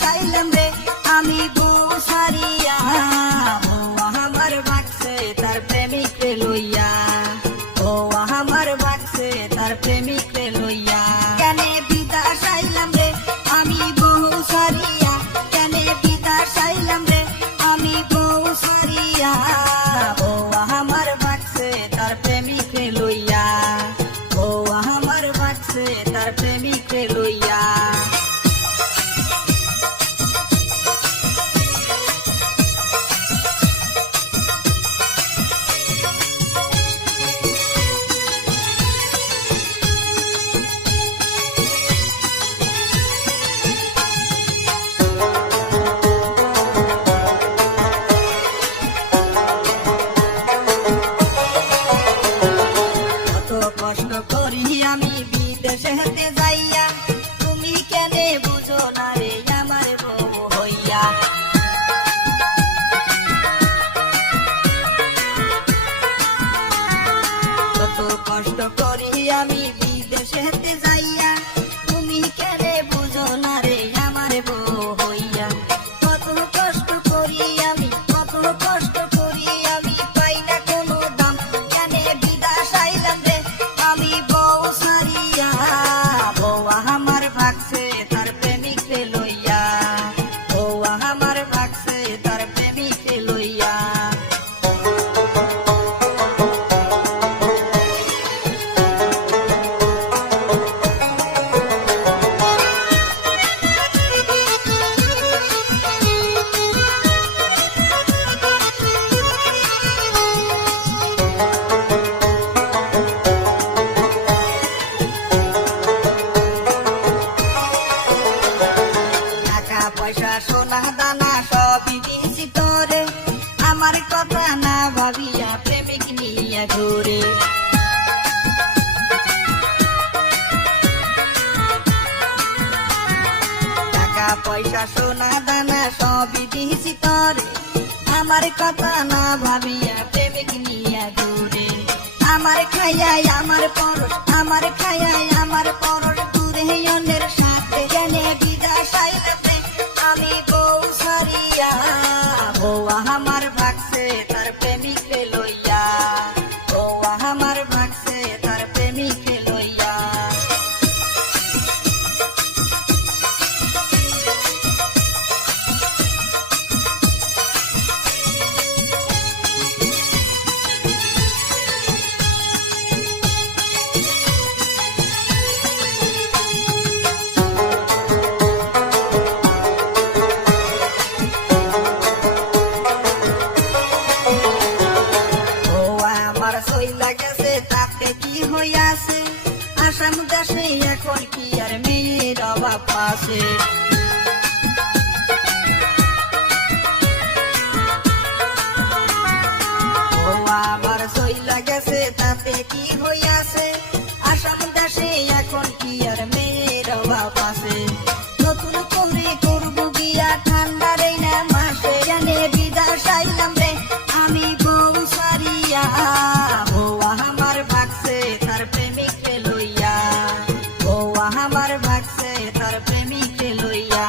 সাইলাম রে আমি বিদেশেতে যাইয়া আমার না পয়সা, সোনা, দানা সবই আমার কথা না ভাবিয়া প্রেমিক নিয়ে ঘুরে। আমার খাইয়াই আমার পর আমার খাইয়াই পাশে বাহাবার ভাগছে তার প্রেমিকে লইয়া